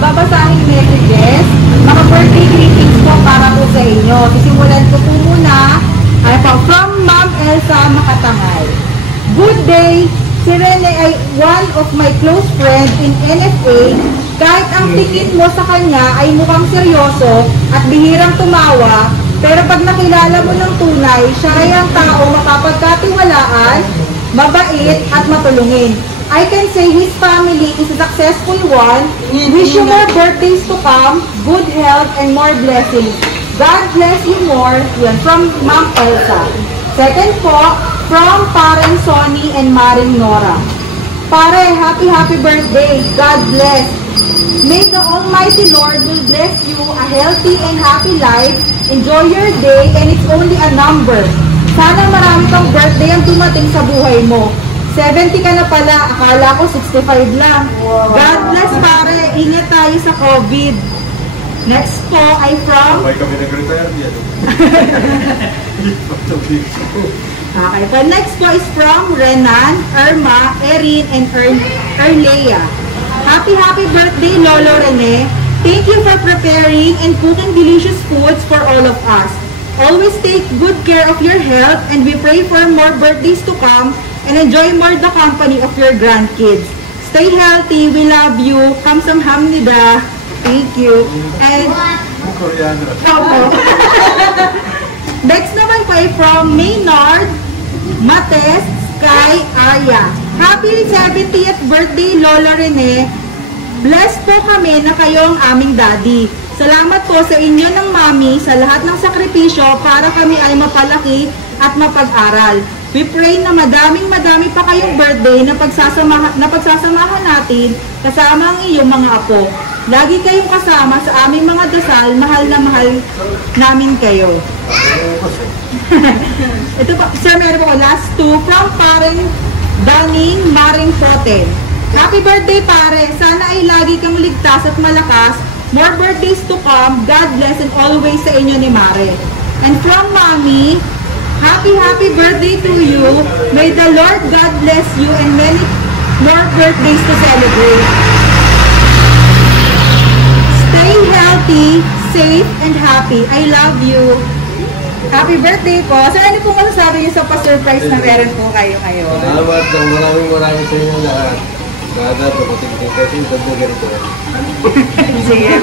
babasahing messages, mga birthday greetings po para po sa inyo. Sisimulan ko po muna from Ma'am Elsa Makatangay. Good day! Si Rene ay one of my close friends in NFA. Kahit ang tingin mo sa kanya ay mukhang seryoso at bihirang tumawa, pero pag nakilala mo ng tunay, siya ay ang tao mapapagkatiwalaan, mabait at matulungin. I can say his family is a successful one. Wish you more birthdays to come, good health, and more blessings. God bless you more. Yan, from Ma'am Elsa. Second po, from Pareng Sonny and Maring Nora. Pare, happy birthday. God bless. May the Almighty Lord will bless you a healthy and happy life. Enjoy your day and it's only a number. Sana marami kang birthday ang dumating sa buhay mo. 70 ka na pala, akala ko 65 lang. Wow. God bless pare, ingat tayo sa COVID. Next po ay from... Sabay kami nag-retire yan. Okay, so next po is from Renan, Irma, Erin, and Erlea. Happy birthday Lolo Rene. Thank you for preparing and cooking delicious foods for all of us. Always take good care of your health and we pray for more birthdays to come and enjoy more the company of your grandkids. Stay healthy. We love you. Kamsamhamnida. Thank you. And next naman po ay from Maynard, Mates, Sky, Aya. Happy 70th birthday, Lola Rene. Blessed po kami na kayo ang aming daddy. Salamat po sa inyo ng mami sa lahat ng sakripisyo para kami ay mapalaki at mapag-aral. We pray na madami pa kayong birthday na pagsasamahan natin kasama ang iyong mga apo. Lagi kayong kasama sa aming mga dasal, mahal na mahal namin kayo. Ito po, sir, meron po last two from Pareng Daning Maring Foten. Happy birthday pare! Sana ay lagi kang ligtas at malakas. More birthdays to come. God bless and always sa inyo ni Mare. And from Mommy, happy birthday to you. May the Lord God bless you and many more birthdays to celebrate. Stay healthy, safe, and happy. I love you. Happy birthday po. Sir, ano po masasabi niyo sa pa-surprise na meron po kayo ngayon? Salamat. Maraming sa inyo lahat. Sana dumating po kasi sa bugan ko. Sige.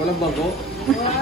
Walang bago? Wow.